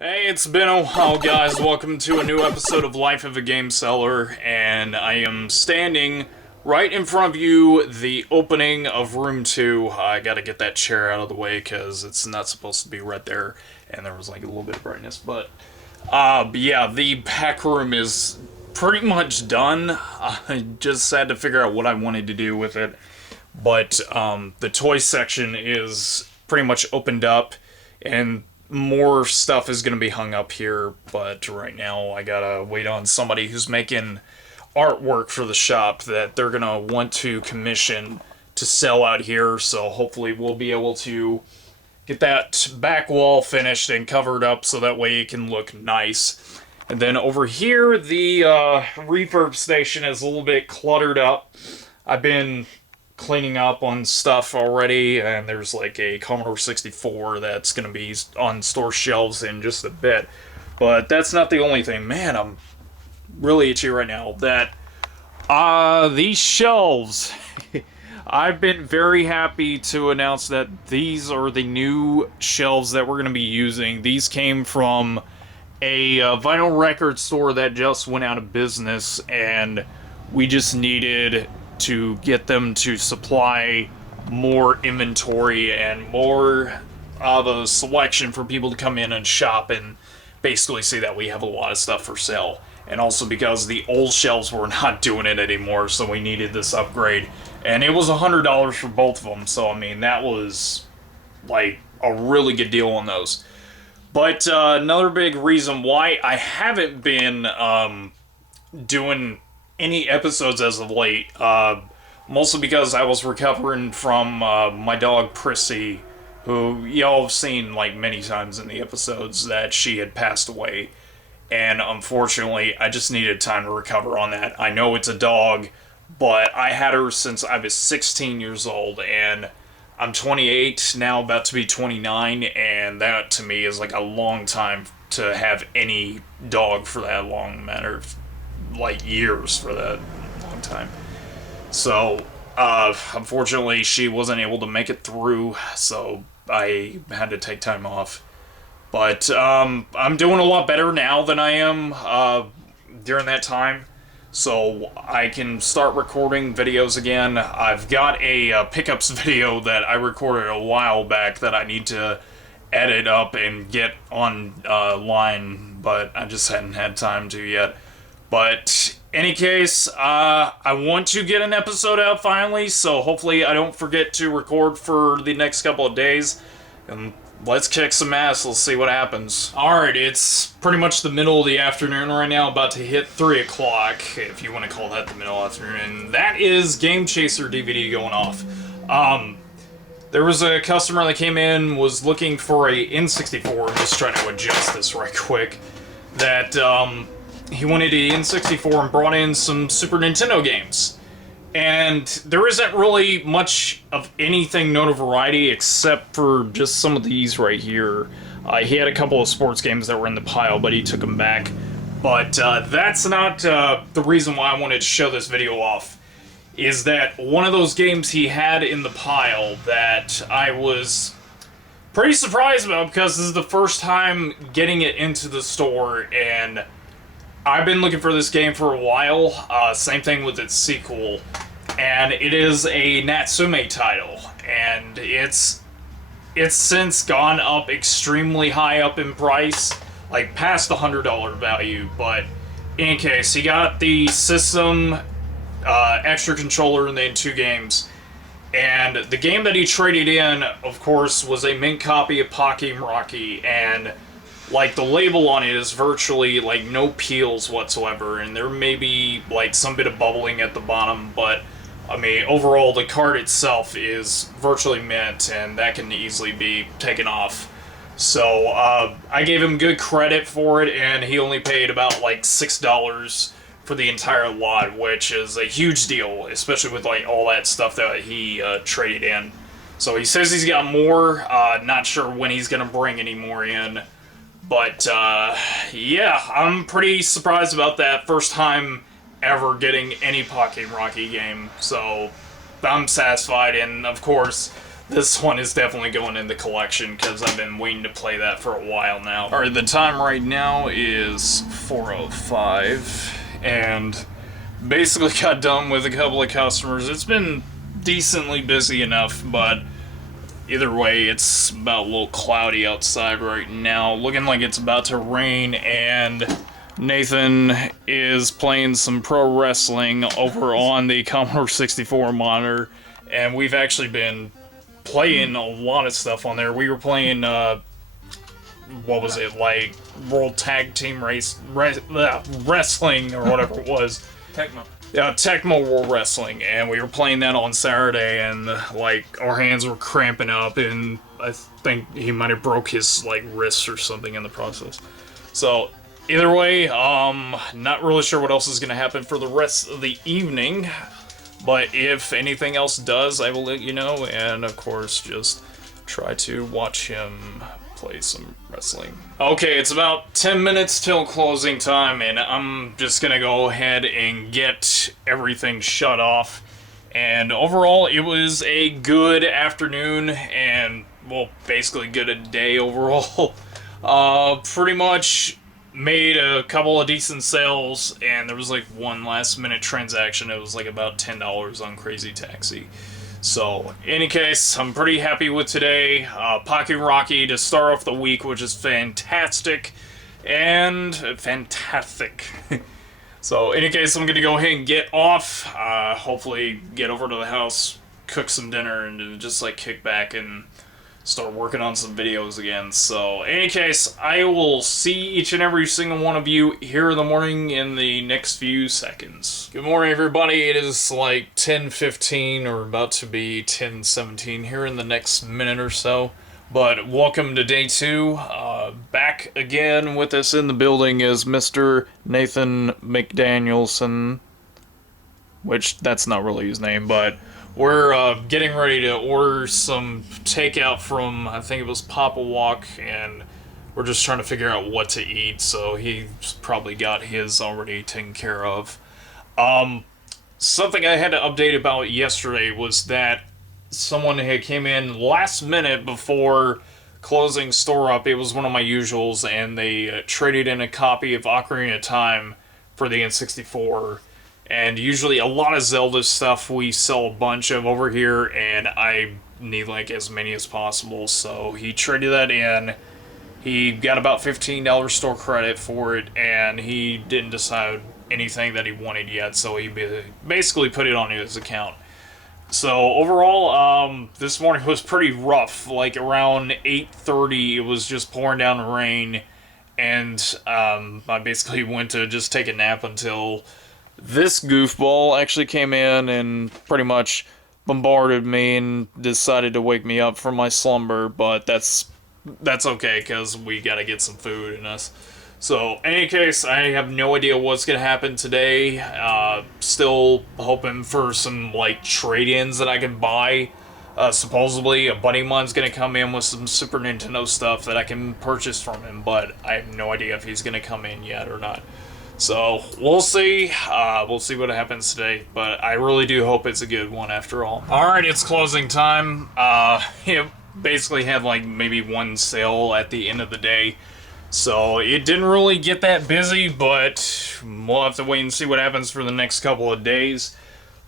Hey, it's been a while, guys. Welcome to a new episode of Life of a Game Seller, and I am standing right in front of you, the opening of Room 2. I gotta get that chair out of the way because it's not supposed to be right there, and there was like a little bit of brightness, but yeah, the back room is pretty much done. I just had to figure out what I wanted to do with it, but the toy section is pretty much opened up, and more stuff is going to be hung up here, but right now I gotta wait on somebody who's making artwork for the shop that they're going to want to commission to sell out here, so hopefully we'll be able to get that back wall finished and covered up so that way it can look nice. And then over here, the refurb station is a little bit cluttered up. I've been cleaning up on stuff already, and there's like a Commodore 64 that's going to be on store shelves in just a bit. But that's not the only thing. Man, I'm really itchy right now. These shelves. I've been very happy to announce that these are the new shelves that we're going to be using. These came from a vinyl record store that just went out of business, and we just needed to get them to supply more inventory and more of a selection for people to come in and shop and basically see that we have a lot of stuff for sale. And also because the old shelves were not doing it anymore, so we needed this upgrade. And it was $100 for both of them, so I mean, that was like a really good deal on those. But another big reason why I haven't been doing any episodes as of late, mostly because I was recovering from my dog Prissy, who y'all have seen like many times in the episodes that she had passed away, and unfortunately I just needed time to recover on that. I know it's a dog, but I had her since I was 16 years old, and I'm 28 now, about to be 29, and that to me is like a long time to have any dog for that long, matter of like years for that long time. So, unfortunately, she wasn't able to make it through, so I had to take time off. But I'm doing a lot better now than I am during that time, so I can start recording videos again. I've got a pickups video that I recorded a while back that I need to edit up and get on line, but I just hadn't had time to yet. But any case, I want to get an episode out finally, so hopefully I don't forget to record for the next couple of days. And let's kick some ass, let's see what happens. Alright, it's pretty much the middle of the afternoon right now, about to hit 3 o'clock, if you want to call that the middle of the afternoon. And that is Game Chaser DVD going off. There was a customer that came in, was looking for a N64, I'm just trying to adjust this right quick, that, he wanted a N64 and brought in some Super Nintendo games. And there isn't really much of anything notoriety except for just some of these right here. He had a couple of sports games that were in the pile, but he took them back. But that's not the reason why I wanted to show this video off. Is that one of those games he had in the pile that I was pretty surprised about because this is the first time getting it into the store, and I've been looking for this game for a while, same thing with its sequel, and it is a Natsume title, and it's since gone up extremely high up in price, like past the $100 value, but in any case, he got the system, extra controller, and then 2 games, and the game that he traded in, of course, was a mint copy of Pocky Rocky, and like, the label on it is virtually, like, no peels whatsoever, and there may be, like, some bit of bubbling at the bottom, but, I mean, overall, the card itself is virtually mint, and that can easily be taken off. So, I gave him good credit for it, and he only paid about, like, $6 for the entire lot, which is a huge deal, especially with, like, all that stuff that he traded in. So he says he's got more, not sure when he's gonna bring any more in. But, yeah, I'm pretty surprised about that. First time ever getting any Pocky Rocky game, so I'm satisfied. And, of course, this one is definitely going in the collection because I've been waiting to play that for a while now. Alright, the time right now is 4:05, and basically got done with a couple of customers. It's been decently busy enough, but either way, it's about a little cloudy outside right now. Looking like it's about to rain, and Nathan is playing some pro wrestling over on the Commodore 64 monitor, and we've actually been playing a lot of stuff on there. We were playing, what was it, like World Tag Team Wrestling, or whatever it was. Tecmo. Yeah, Tecmo World Wrestling, and we were playing that on Saturday, and like our hands were cramping up, and I think he might have broke his like wrist or something in the process. So either way, not really sure what else is gonna happen for the rest of the evening, but if anything else does, I will let you know, and of course just try to watch him play some wrestling. Okay, it's about 10 minutes till closing time, and I'm just gonna go ahead and get everything shut off. And overall, it was a good afternoon, and, well, basically good a day overall. Pretty much made a couple of decent sales, and there was like one last minute transaction. It was like about $10 on Crazy Taxi. So, in any case, I'm pretty happy with today. Pocket Rocky to start off the week, which is fantastic. And fantastic. So, in any case, I'm going to go ahead and get off. Hopefully get over to the house, cook some dinner, and just like kick back and start working on some videos again. So, in any case, I will see each and every single one of you here in the morning in the next few seconds. Good morning, everybody. It is like 10:15 or about to be 10:17 here in the next minute or so. But welcome to day 2. Back again with us in the building is Mr. Nathan McDanielson, which that's not really his name, but we're getting ready to order some takeout from, I think it was Papa Walk, and we're just trying to figure out what to eat, so he's probably got his already taken care of. Something I had to update about yesterday was that someone had came in last minute before closing store up. It was one of my usuals, and they traded in a copy of Ocarina of Time for the N64. And usually a lot of Zelda stuff we sell a bunch of over here, and I need like as many as possible. So he traded that in. He got about $15 store credit for it, and he didn't decide anything that he wanted yet, so he basically put it on his account. So overall, this morning was pretty rough. Like around 8:30, it was just pouring down rain, and I basically went to just take a nap until this goofball actually came in and pretty much bombarded me and decided to wake me up from my slumber, but that's okay, because we gotta get some food in us. So, in any case, I have no idea what's gonna happen today. Still hoping for some, like, trade-ins that I can buy. Supposedly, a buddy of mine's gonna come in with some Super Nintendo stuff that I can purchase from him, but I have no idea if he's gonna come in yet or not. So, we'll see. We'll see what happens today, but I really do hope it's a good one after all. Alright, it's closing time. Basically had like maybe one sale at the end of the day, so it didn't really get that busy, but we'll have to wait and see what happens for the next couple of days.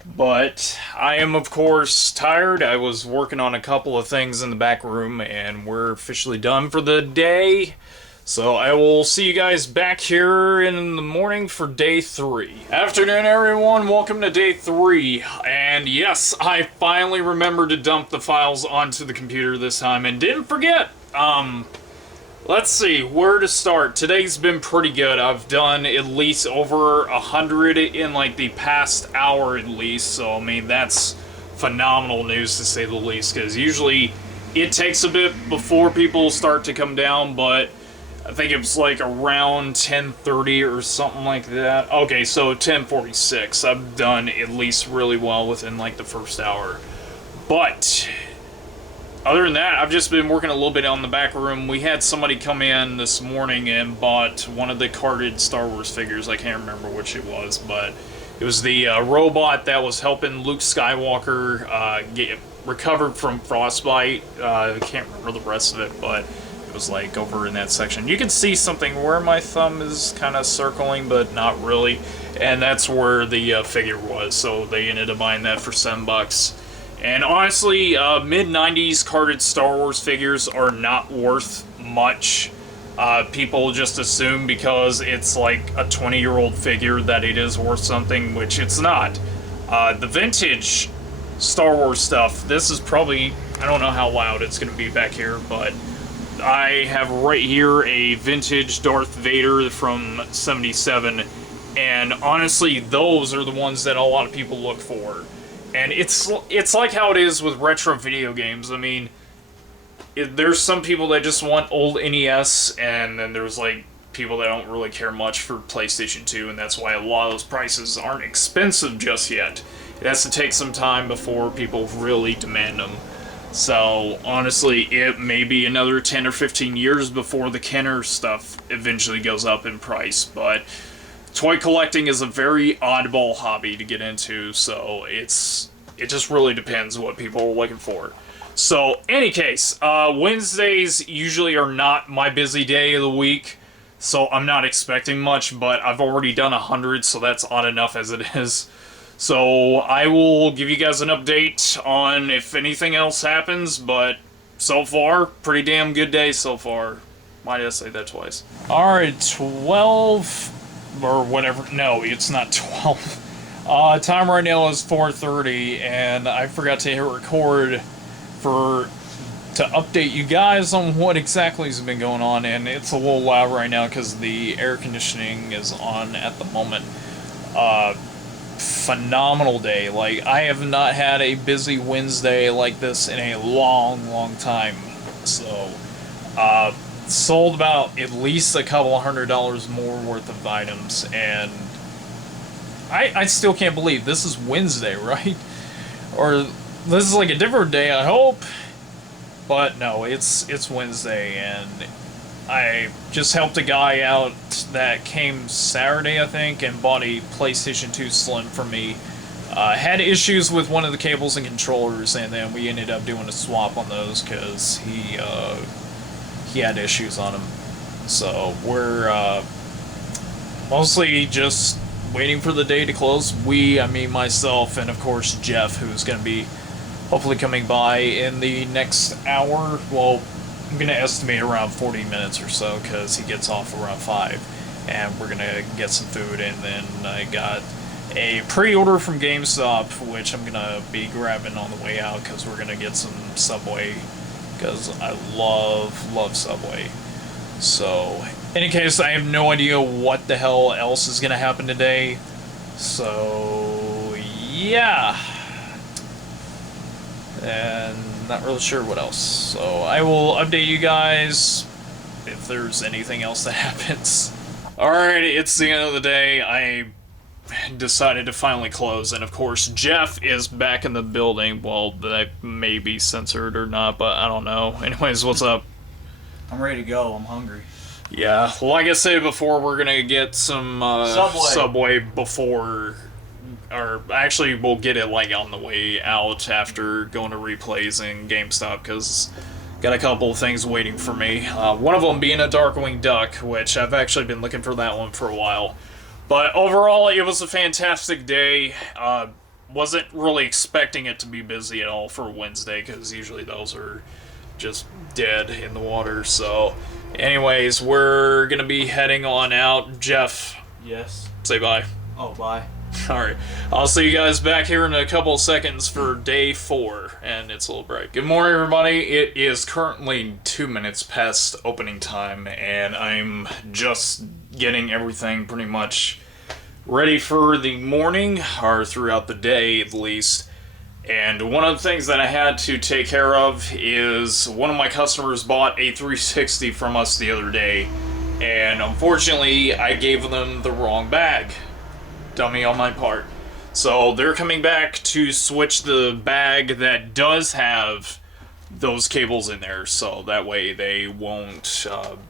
But I am, of course, tired. I was working on a couple of things in the back room, and we're officially done for the day. So I will see you guys back here in the morning for day 3. Afternoon, everyone. Welcome to day 3. And yes, I finally remembered to dump the files onto the computer this time and didn't forget. Let's see where to start. Today's been pretty good. I've done at least over 100 in like the past hour at least. So I mean, that's phenomenal news to say the least, because usually it takes a bit before people start to come down, but I think it was like around 10:30 or something like that. Okay, so 10:46. I've done at least really well within like the first hour. But other than that, I've just been working a little bit on the back room. We had somebody come in this morning and bought one of the carded Star Wars figures. I can't remember which it was, but it was the robot that was helping Luke Skywalker recovered from frostbite. I can't remember the rest of it, but it was like over in that section. You can see something where my thumb is kind of circling, but not really. And that's where the figure was. So they ended up buying that for $7. And honestly, mid-90s carded Star Wars figures are not worth much. People just assume because it's like a 20-year-old figure that it is worth something, which it's not. The vintage Star Wars stuff, this is probably, I don't know how loud it's going to be back here, but I have right here a vintage Darth Vader from 77, and honestly, those are the ones that a lot of people look for. And it's like how it is with retro video games. I mean, there's some people that just want old NES, and then there's like people that don't really care much for PlayStation 2, and that's why a lot of those prices aren't expensive just yet. It has to take some time before people really demand them. So, honestly, it may be another 10 or 15 years before the Kenner stuff eventually goes up in price, but toy collecting is a very oddball hobby to get into, so it just really depends what people are looking for. So, any case, Wednesdays usually are not my busy day of the week, so I'm not expecting much, but I've already done 100, so that's odd enough as it is. So I will give you guys an update on if anything else happens, but so far, pretty damn good day so far. Why did I say that twice? Alright, 12, or whatever, no, it's not 12. Time right now is 4:30, and I forgot to hit record to update you guys on what exactly has been going on, and it's a little loud right now because the air conditioning is on at the moment. Phenomenal day. Like, I have not had a busy Wednesday like this in a long time. So, sold about at least a couple $100 more worth of items, and I still can't believe this is Wednesday, right? Or this is like a different day, I hope. But no, it's Wednesday, and I just helped a guy out that came Saturday, I think, and bought a PlayStation 2 Slim for me. Had issues with one of the cables and controllers, and then we ended up doing a swap on those because he had issues on them. So we're mostly just waiting for the day to close. I mean myself, and of course Jeff, who's going to be hopefully coming by in the next hour. Well, I'm going to estimate around 40 minutes or so because he gets off around 5. And we're going to get some food, and then I got a pre-order from GameStop, which I'm going to be grabbing on the way out because we're going to get some Subway because I love Subway. So, in any case, I have no idea what the hell else is going to happen today. So, yeah. And not really sure what else. So I will update you guys if there's anything else that happens. Alright, it's the end of the day. I decided to finally close, and of course Jeff is back in the building. Well, that may be censored or not, but I don't know. Anyways, what's up? I'm ready to go. I'm hungry. Yeah, like I said before, we're gonna get some Subway before... Or actually, we'll get it like on the way out after going to replays in GameStop because got a couple of things waiting for me. One of them being a Darkwing Duck, which I've actually been looking for that one for a while. But overall, it was a fantastic day. Wasn't really expecting it to be busy at all for Wednesday because usually those are just dead in the water. So, anyways, we're gonna be heading on out. Jeff, Yes. say bye. Oh, bye. Alright, I'll see you guys back here in a couple of seconds for day 4, and it's a little bright. Good morning, everybody. It is currently 2 minutes past opening time, and I'm just getting everything pretty much ready for the morning, or throughout the day at least. And one of the things that I had to take care of is one of my customers bought a 360 from us the other day, and unfortunately I gave them the wrong bag. Dummy on my part. So they're coming back to switch the bag that does have those cables in there, so that way they won't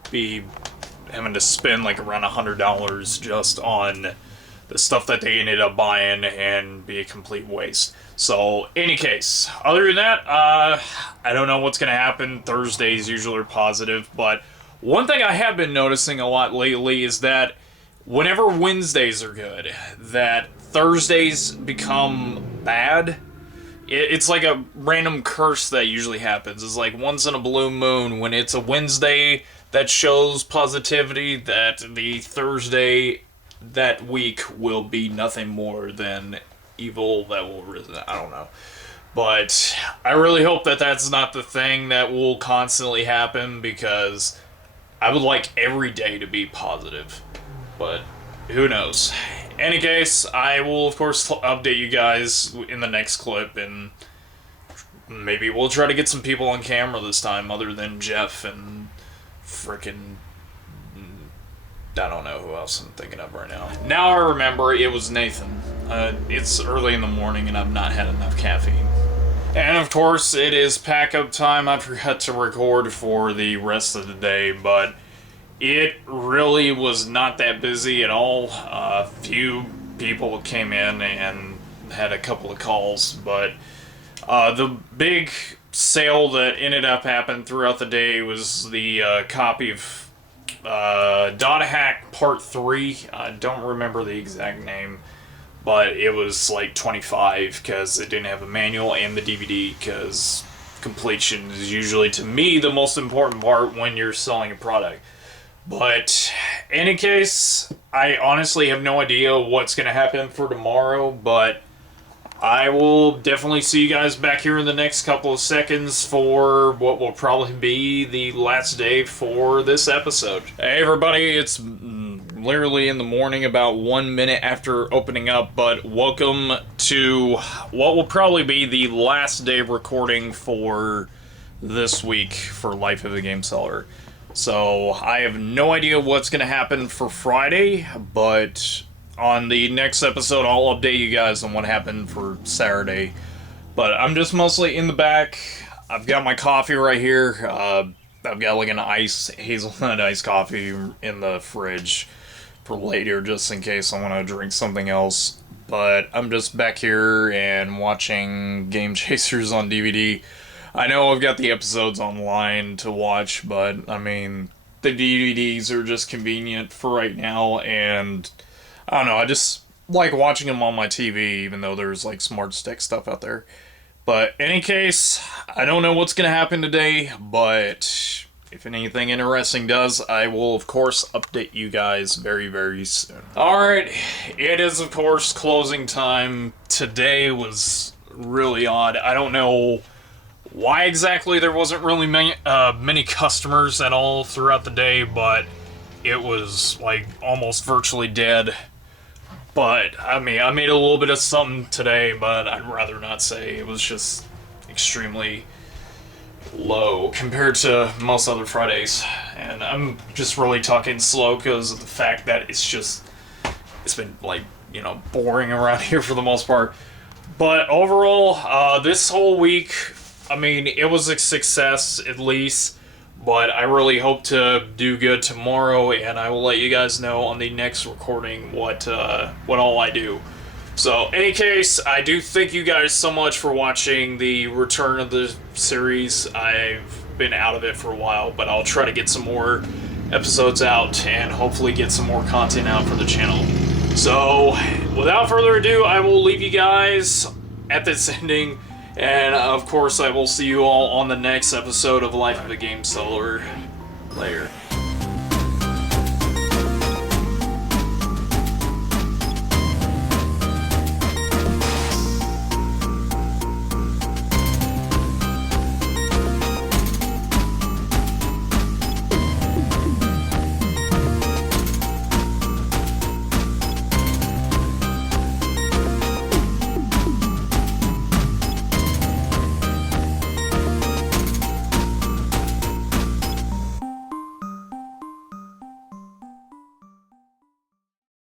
be having to spend like around $100 just on the stuff that they ended up buying and be a complete waste. So, any case, other than that, I don't know what's going to happen. Thursdays usually are positive, but one thing I have been noticing a lot lately is that whenever Wednesdays are good, that Thursdays become bad. It's like a random curse that usually happens. It's like once in a blue moon when it's a Wednesday that shows positivity, that the Thursday that week will be nothing more than evil that will risen. I don't know. But I really hope that that's not the thing that will constantly happen, because I would like every day to be positive. But who knows? Any case, I will of course update you guys in the next clip, and maybe we'll try to get some people on camera this time other than Jeff and frickin' I don't know who else I'm thinking of right now. Now I remember, it was Nathan. It's early in the morning and I've not had enough caffeine. And of course, it is pack-up time. I forgot to record for the rest of the day, but it really was not that busy at all. A few people came in and had a couple of calls, but the big sale that ended up happening throughout the day was the copy of Data Hack Part 3. I don't remember the exact name, but it was like 25 because it didn't have a manual, and the DVD, because completion is usually, to me, the most important part when you're selling a product. But in any case, I honestly have no idea what's going to happen for tomorrow, but I will definitely see you guys back here in the next couple of seconds for what will probably be the last day for this episode. Hey everybody, it's literally in the morning, about 1 minute after opening up, but welcome to what will probably be the last day of recording for this week for Life of a Game Seller. So I have no idea what's going to happen for Friday, but on the next episode, I'll update you guys on what happened for Saturday. But I'm just mostly in the back. I've got my coffee right here. I've got like an hazelnut iced coffee in the fridge for later, just in case I want to drink something else. But I'm just back here and watching Game Chasers on DVD. I know I've got the episodes online to watch, but I mean, the DVDs are just convenient for right now, and I don't know, I just like watching them on my TV, even though there's like smart stick stuff out there. But in any case, I don't know what's going to happen today, but if anything interesting does, I will of course update you guys very, very soon. Alright, it is of course closing time. Today was really odd. I don't know why exactly there wasn't really many customers at all throughout the day, but it was like almost virtually dead. But I mean, I made a little bit of something today, but I'd rather not say. It was just extremely low compared to most other Fridays, and I'm just really talking slow because of the fact that it's been like, you know, boring around here for the most part. But overall, this whole week, I mean, it was a success at least, but I really hope to do good tomorrow, and I will let you guys know on the next recording what all I do. So, any case, I do thank you guys so much for watching the return of the series. I've been out of it for a while, but I'll try to get some more episodes out and hopefully get some more content out for the channel. So, without further ado, I will leave you guys at this ending. And of course, I will see you all on the next episode of Life of a Game Seller. Later.